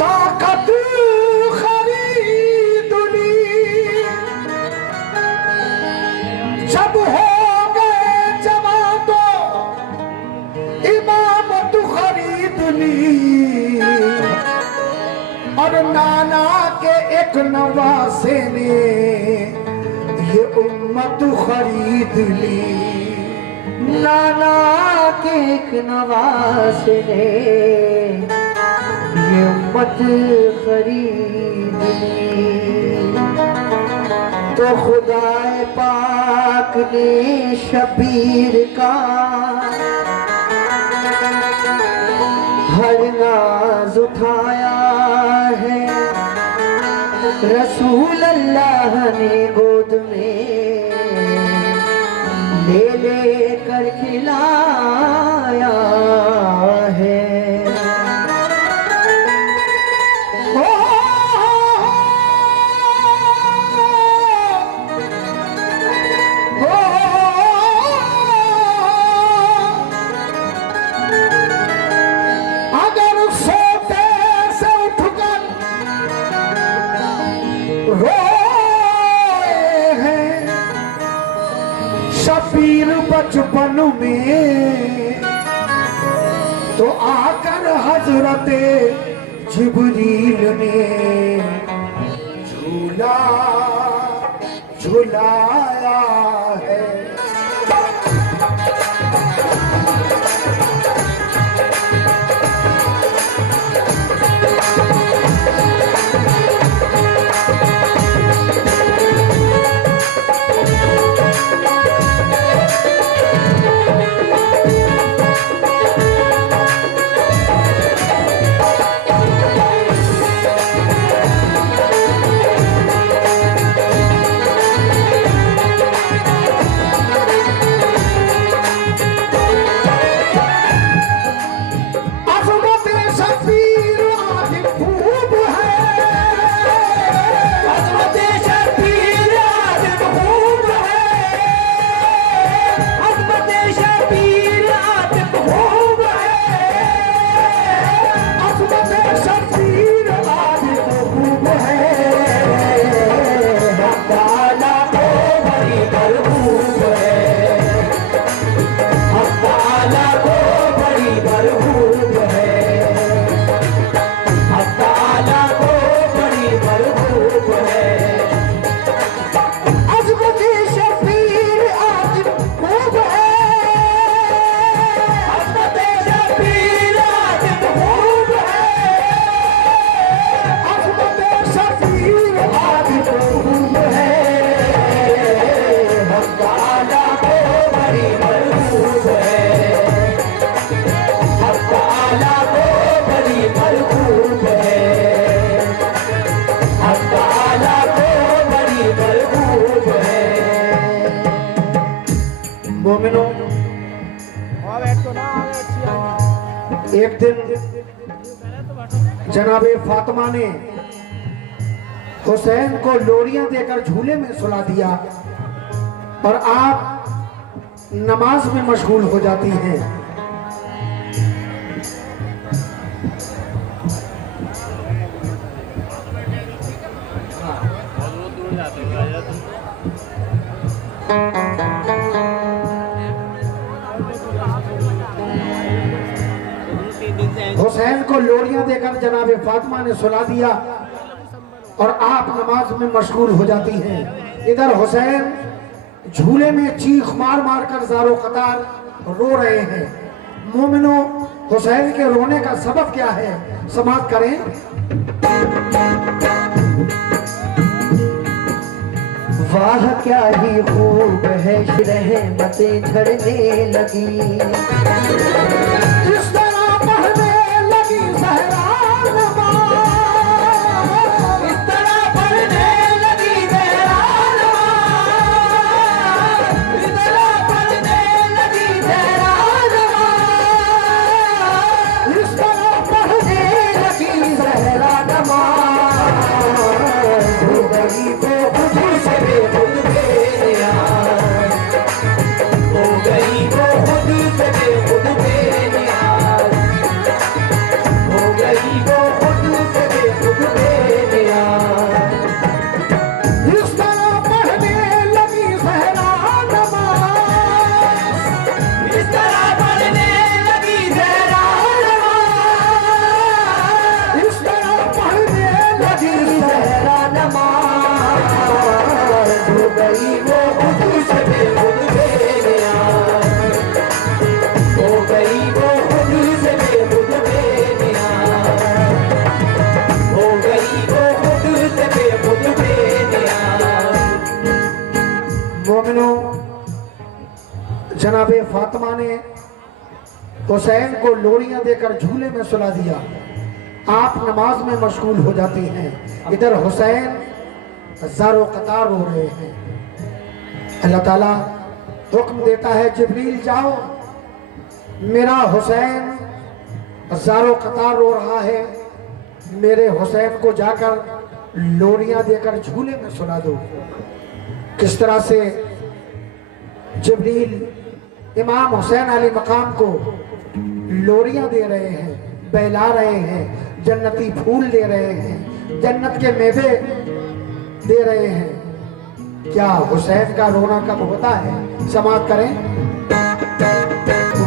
ताकत खरीद ली जब हो गए जमा तो इमामत खरीद ली और नाना के एक नवासे ने ये उम्मत खरीद ली। नाना के एक नवासे ने ये उम्मत खरीद ली। तो खुदाए पाक ने शबीर का हर नाज उठाया है। रसूल अल्लाह ने गोद में ले ले कर खिलाया है। अगर सोते से उठकर रोए हैं शबीर बचपन में तो आकर हजरते जिब्रील ने झूला झुलाया है। मोमिनो, एक दिन जनाबे फातिमा ने हुसैन को लोरियां देकर झूले में सुला दिया और आप नमाज में मशगूल हो जाती हैं। हुसैन को लोरियां देकर जनाबे फातिमा ने सुला दिया और आप नमाज में मशगूल हो जाती हैं। इधर हुसैन झूले में चीख मार मार कर ज़ारो कतार रो रहे हैं। मोमिनो, हुसैन के रोने का सबब क्या है, समाअत करें। वाह क्या ही खूब है रहमतें झड़ने लगी। हो गई वो खुद से खुद गई वो खुद से बेखुद बेनियाज, हो गई वो खुद से बेखुद बेनियाज, हो गई वो खुद से बेखुद बेनियाज। मोमिनो, जनाबे फातिमा ने हुसैन को लोरियां देकर झूले में सुला दिया। आप नमाज में मशगूल हो जाती हैं, इधर हुसैन ज़ारो कतार रो रहे हैं। अल्लाह ताला हुक्म देता है, जिब्रील जाओ, मेरा हुसैन ज़ारो कतार रो रहा है, मेरे हुसैन को जाकर लोरियां देकर झूले में सुला दो। किस तरह से जिब्रील इमाम हुसैन अली मकाम को लोरियां दे रहे हैं, बहला रहे हैं, जन्नती फूल दे रहे हैं, जन्नत के मेवे दे रहे हैं। क्या हुसैन का रोना कब होता है? समाप्त करें।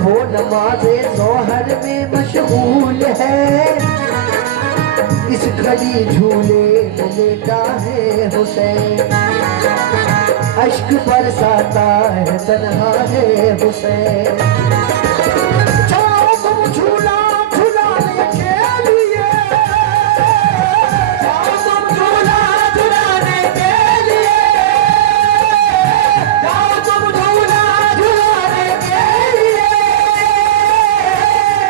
वो नमाज़े ज़ोहर में मशगूल है, इस घड़ी झूले में लेटा है हुसैन, अश्क बरसाता है तन्हा है हुसैन। जाओ तुम झूला झूलाने के लिए, जाओ तुम झूला झुलाने के लिए, जाओ तुम झूला झुलाने के लिए,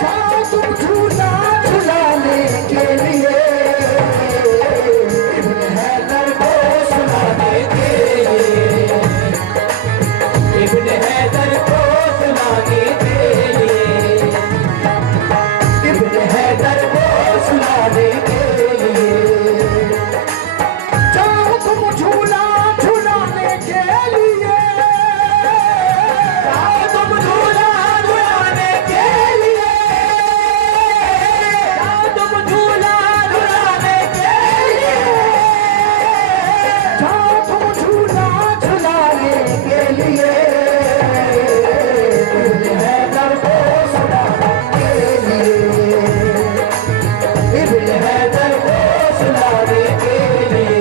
जाओ तुम झूला झुलाने के लिए, इब्न हैदर को सुनाने के लिए, इब्न हैदर को सुनाने के लिए, इब्न हैदर को सुनाने के लिए। जाओ तुम झूला झूलाने के लिए, जाओ तुम झूला झुलाने के लिए, जाओ तुम झूला झुलाने के लिए, जाओ तुम झूला झुलाने के लिए, इब्न हैदर को सुनाने के लिए, इब्न हैदर को सुनाने के लिए,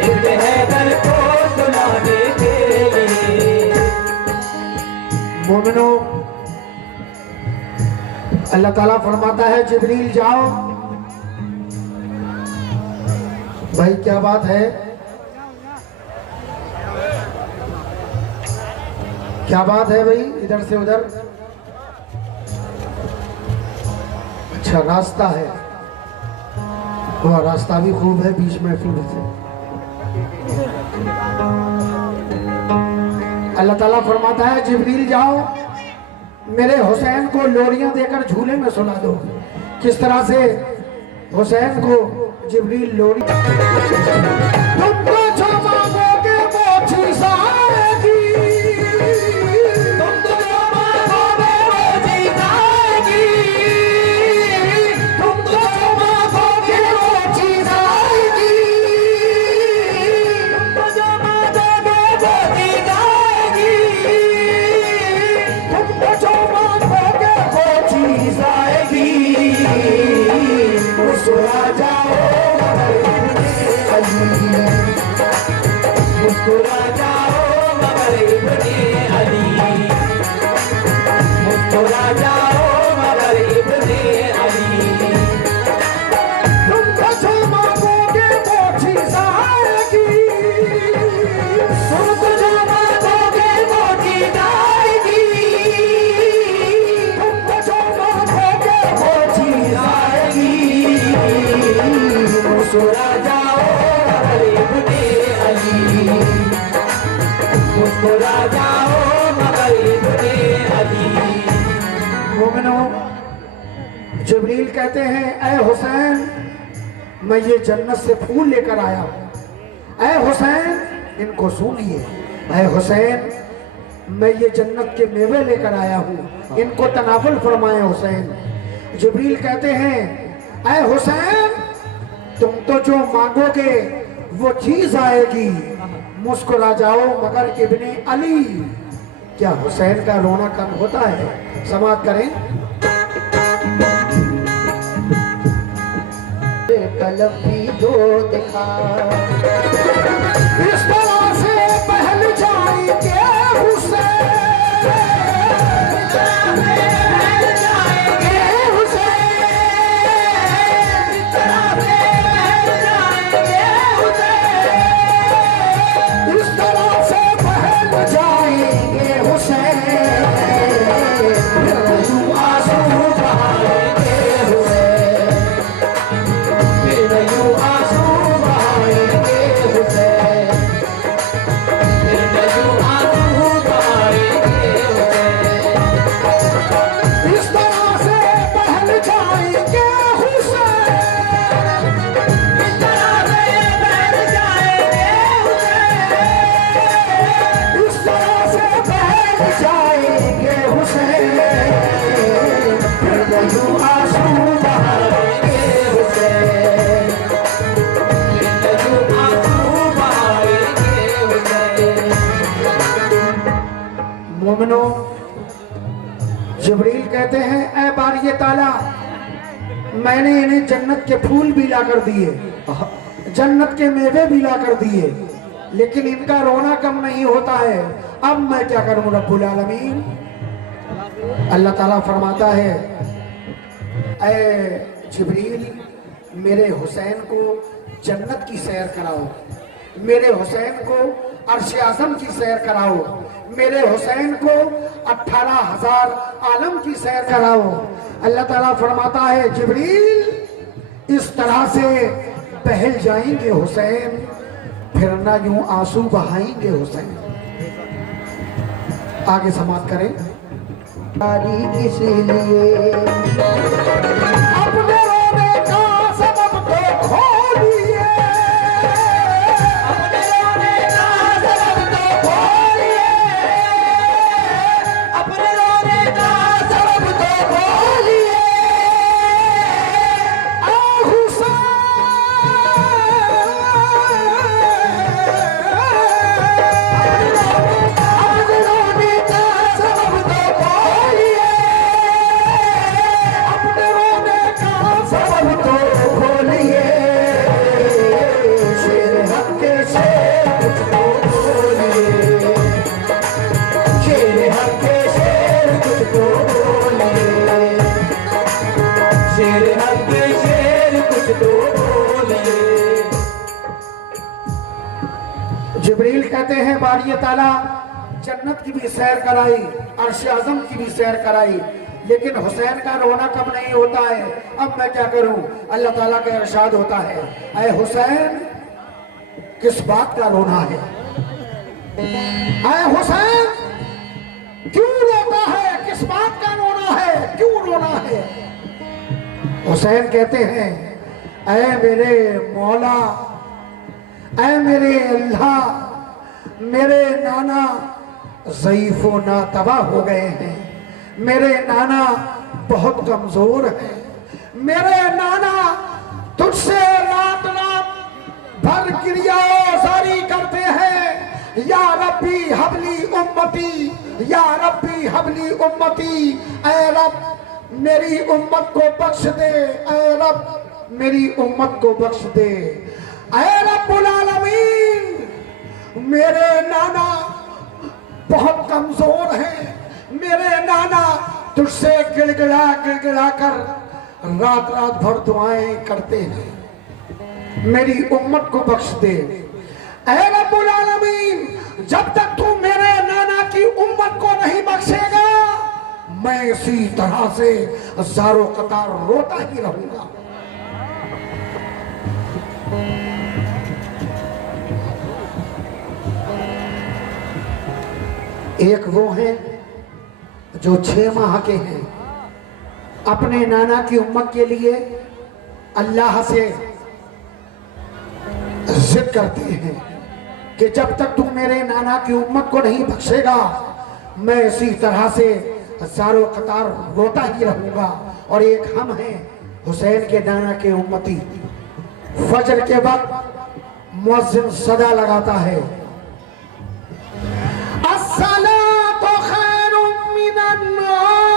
इब्न हैदर को सुनाने के लिए। मोमिनो, अल्लाह ताला फरमाता है, जिब्रील जाओ। भाई क्या बात है, क्या बात है भाई, इधर से उधर। अच्छा रास्ता है, वह रास्ता भी खूब है बीच में फिर से। अल्लाह ताला फरमाता है, जिब्रील जाओ, मेरे हुसैन को लोरियां देकर झूले में सुला दो। किस तरह से हुसैन को जिब्रील लोरी, तुमको जो मांगोगे वो चीज़ आएगी, तुमको जो मांगोगे वो चीज़ आएगी, तुमको जो मांगोगे वो चीज़ आएगी, तुमको जो मांगोगे वो चीज़ आएगी, तुमको जो मांगोगे वो चीज़ आएगी। मुस्कुरा जाओ मगर इब्ने अली, मुस्कुरा जाओ मगर इब्ने अली, मुस्कुरा जाओ मगर इब्ने अली, तुमको जो मांगोगे वो चीज़ आएगी, तुमको जो मांगोगे वो चीज़ आएगी, तुमको जो मांगोगे वो चीज़ आएगी। मुस्कुरा जाओ मगर इब्ने अली, मुस्कुरा जाओ मगर इब्ने अली। मोमिनो, जिब्रील कहते हैं, ऐ हुसैन, मैं ये जन्नत से फूल लेकर आया हूँ। ऐ हुसैन, इनको सूंघिए। ऐ हुसैन, मैं ये जन्नत के मेवे लेकर आया हूँ, इनको तनावुल फरमाए हुसैन। जिब्रील कहते हैं, ऐ हुसैन, तुम तो जो मांगोगे वो चीज आएगी, मुस्कुरा जाओ मगर इब्ने अली। क्या हुसैन का रोना कम होता है? समाप्त करें। कलम भी दो दिखा, इस तरह से पहल जाएंगे हुसैन, इस तरह से पहल जाएंगे हुसैन, फिर यूं आंसू बहाएंगे हुसैन, फिर यूं आंसू बहाएंगे हुसैन, फिर यूं आंसू बहाएंगे हुसैन। इस तरह से पहल जाएंगे हुसैन, इस तरह से पहल जाएंगे हुसैन, इस तरह से पहल जाएंगे हुसैन, फिर यूं आंसू बहाएंगे हुसैन, फिर यूं आंसू बहाएंगे हुसैन। मोमिनो, जिब्रील कहते हैं ऐ बारिये ताला, मैंने इन्हें जन्नत के फूल भी ला कर दिए, जन्नत के मेवे भी ला कर दिए, लेकिन इनका रोना कम नहीं होता है। अब मैं क्या करूं रब्बुल आलमीन? अल्लाह ताला फरमाता है ऐ जिब्रील, मेरे हुसैन को जन्नत की सैर कराओ, मेरे हुसैन को अर्श आज़म की सैर कराओ, मेरे हुसैन को 18,000 आलम की सैर कराओ। अल्लाह ताला फरमाता है जिब्रील, इस तरह से बहल जाएंगे हुसैन, फिर ना यूं आंसू बहाएंगे हुसैन। आगे समाप्त करें। किस लिए अपने रोने का सबब तो खोलिए, अपने रोने का सबब तो खोलिए, अपने रोने का सबब तो खोलिए। आ अपने रोने का सबब तो खोलिए, अपने रोने का सबब तो खोलिए। शेर हक के शेर कुछ तो बोलिए, शेर हक के शेर कुछ तो बोलिए, शेर हक के शेर कुछ तो बोलिए। जिब्रील कहते हैं बारिये ताला, जन्नत की भी सैर कराई, अर्श आज़म की भी सैर कराई, लेकिन हुसैन का रोना कब नहीं होता है। अब मैं क्या करूं? अल्लाह ताला का इरशाद होता है ऐ हुसैन, किस बात का रोना है? ऐ हुसैन, क्यों रोता है? किस बात का रोना है? क्यों रोना है? हुसैन कहते हैं ऐ मेरे मौला, ऐ मेरे अल्लाह, मेरे नाना ज़ईफ़ो नातबा हो गए हैं, मेरे नाना बहुत कमजोर हैं, मेरे नाना तुझसे रात रात भर क्रियाजारी करते हैं। या रब्बी हबली उम्मती, या रब्बी हबली उम्मती, ऐ रब मेरी उम्मत को बख्श दे, ऐ रब मेरी उम्मत को बख्श दे। ऐ रब्बुल आलमीन, मेरे नाना बहुत कमजोर हैं, मेरे नाना तुझसे गिड़गिड़ा गिड़गिड़ा कर रात रात भर दुआएं करते हैं, मेरी उम्मत को बख्श दे। ऐ रब्बुल आलमीन, जब तक तू मेरे नाना की उम्मत को नहीं बख्शेगा, मैं इसी तरह से ज़ारो कतार रोता ही रहूंगा। एक वो हैं जो 6 माह के हैं, अपने नाना की उम्मत के लिए अल्लाह से जिद करते हैं कि जब तक तू मेरे नाना की उम्मत को नहीं बख्शेगा, मैं इसी तरह से ज़ारो कतार रोता ही रहूंगा। और एक हम हैं हुसैन के नाना के उम्मती। फजर के वक्त मुअज्जिन सदा लगाता है अस्सलातु खैरुम मिनन नौम।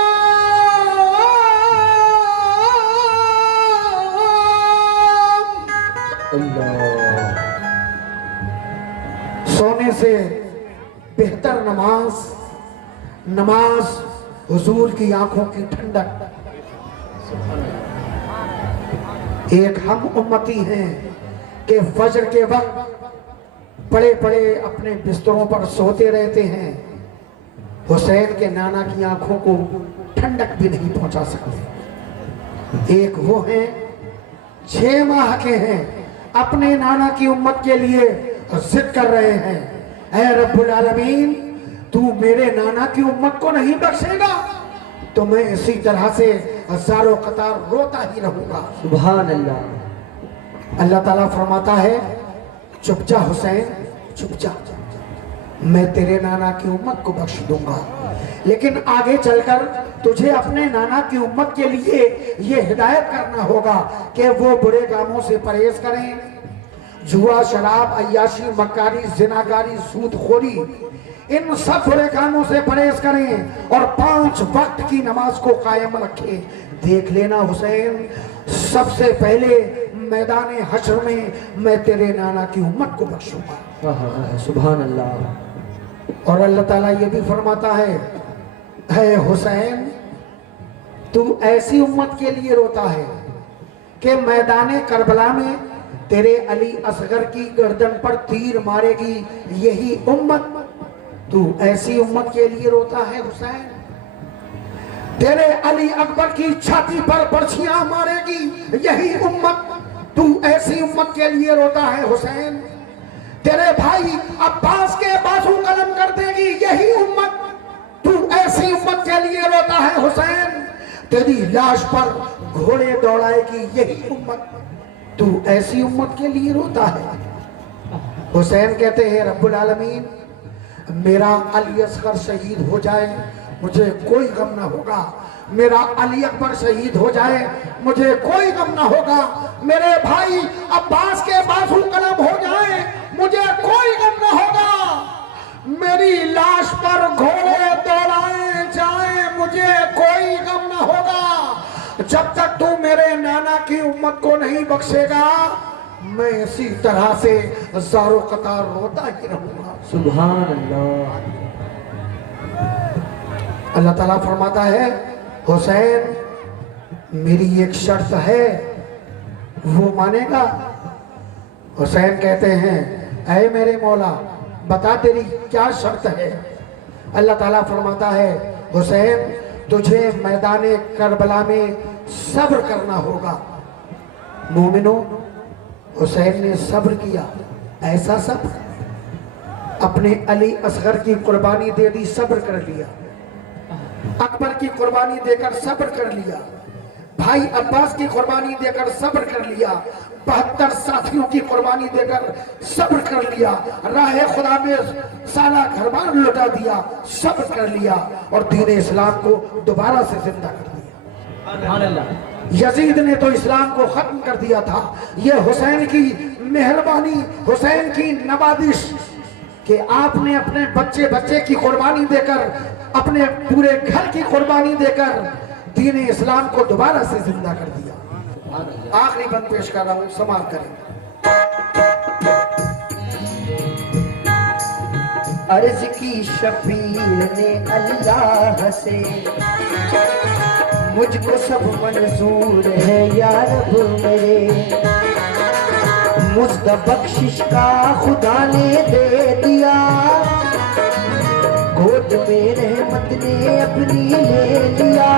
से बेहतर नमाज हुजूर की आंखों की ठंडक। एक हम उम्मती हैं कि फजर के वक्त पड़े पड़े अपने बिस्तरों पर सोते रहते हैं, हुसैन के नाना की आंखों को ठंडक भी नहीं पहुंचा सकते। एक वो हैं 6 माह के हैं, अपने नाना की उम्मत के लिए जिद कर रहे हैं, ऐ रब्बुल आलमीन तू मेरे नाना की उम्मत को नहीं बख्शेगा तो मैं इसी तरह से हजारों कतार रोता ही रहूंगा। सुभान अल्लाह। अल्लाह ताला फरमाता है, चुप जा हुसैन, चुप जा, मैं तेरे नाना की उम्मत को बख्श दूंगा, लेकिन आगे चलकर तुझे अपने नाना की उम्मत के लिए ये हिदायत करना होगा कि वो बुरे कामों से परहेज करें, जुआ, शराब, अय्याशी, मक्कारी, जिनाकारी, सूदखोरी, इन सब बुरे कामों से परहेज करें और 5 वक्त की नमाज को कायम रखें। देख लेना हुसैन, सबसे पहले मैदान हश्र में मैं तेरे नाना की उम्मत को बख्शूंगा। सुभान अल्लाह। और अल्लाह ताला ये भी फरमाता है हुसैन तू ऐसी उम्मत के लिए रोता है कि मैदान करबला में तेरे अली असगर की गर्दन पर तीर मारेगी यही उम्मत, तू ऐसी उम्मत के लिए रोता है हुसैन। तेरे अली अकबर की छाती पर बर्छियां मारेगी यही उम्मत, तू ऐसी उम्मत के लिए रोता है हुसैन। तेरे भाई अब्बास के बाजू कलम कर देगी यही उम्मत, तू ऐसी उम्मत के लिए रोता है हुसैन। तेरी लाश पर घोड़े दौड़ाएगी यही उम्मत, तू ऐसी उम्मत के लिए रोता है। हुसैन कहते हैं, रब्बुल आलमीन मेरा अली असगर शहीद हो जाए मुझे कोई गम ना होगा, मेरा अली अकबर शहीद हो जाए मुझे कोई गम ना होगा, मेरे भाई अब्बास के बाजू कलम हो जाए मुझे कोई गम ना होगा, मेरी लाश पर घोड़े दौड़ाए जाए मुझे कोई गम ना होगा। जब तक तू मेरे नाना की उम्मत को नहीं बख्शेगा मैं इसी तरह से हजारों कतार रोता ही रहूंगा। सुभान अल्लाह। अल्लाह ताला फरमाता है, हुसैन मेरी एक शर्त है वो मानेगा? हुसैन कहते हैं, ऐ मेरे मौला बता तेरी क्या शर्त है? अल्लाह ताला फरमाता है, हुसैन तुझे मैदान करबला में सब्र करना होगा। मोमिनो, हुसैन ने सब्र किया, ऐसा सब्र, अपने अली असगर की कुर्बानी दे दी, सब्र कर लिया, अकबर की कुर्बानी देकर सब्र कर लिया, भाई अब्बास की कुर्बानी देकर सब्र कर लिया, 72 साथियों की कुर्बानी देकर सब्र कर लिया, राह खुदा में साला घरबार लौटा दिया, सब्र कर लिया और दीन इस्लाम को दोबारा से जिंदा कर दिया। यजीद ने तो इस्लाम को खत्म कर दिया था। यह हुसैन की मेहरबानी, हुसैन की नवाजिश कि आपने अपने बच्चे बच्चे की कुर्बानी देकर, अपने पूरे घर की कुर्बानी देकर दीन इस्लाम को दोबारा से जिंदा कर दिया। आखिरी बंद पेश कर रहा हूं, समाप्त करें। अर्ज की शबीर ने अल्लाह से मुझको सब मंजूर है या रब मेरे, मुझको बख्शिश का खुदा ने दे दिया, गोद में रहमत ने अपनी ले लिया,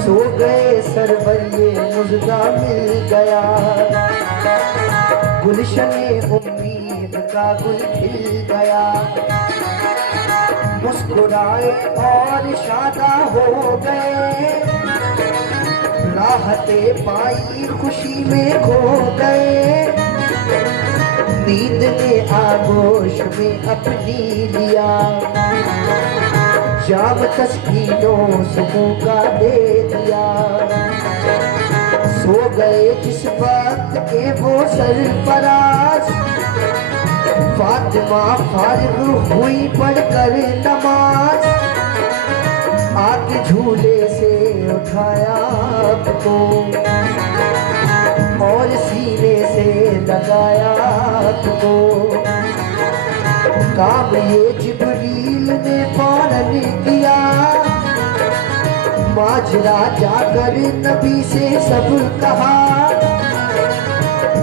सो गए सरवर ये मुझदा मिल गया, गुलशने उम्मीद का गुल खिल गया, मुस्कुराए और शादा हो गए, राहते पाई खुशी में खो गए, नींद ने आगोश में अपनी लिया, जाम तस्कीनों सुकून का दे दिया, सो गए जिस वक्त के वो सरफराज, फातिमा फारिग हुई पढ़कर नमाज, आके झूले से उठाया आपको और सीने से लगाया आपको, काम ये जिब्रील ने फौरन किया, माजरा जाकर नबी से सब कहा।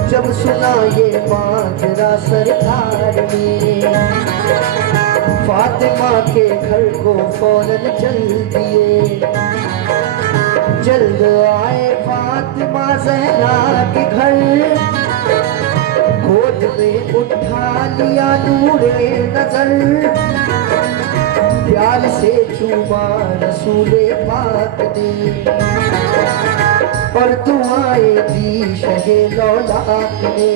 जब सुना ये माजरा सरकार ने, फातिमा के घर को फौरन चल दिए। जल्द आए फातिमा ज़हरा के घर, गोद में उठा लिया नूरे नजर, प्यार से चूमा रसूले पाक ने, और दुआएं दी शहे लौलाक ने।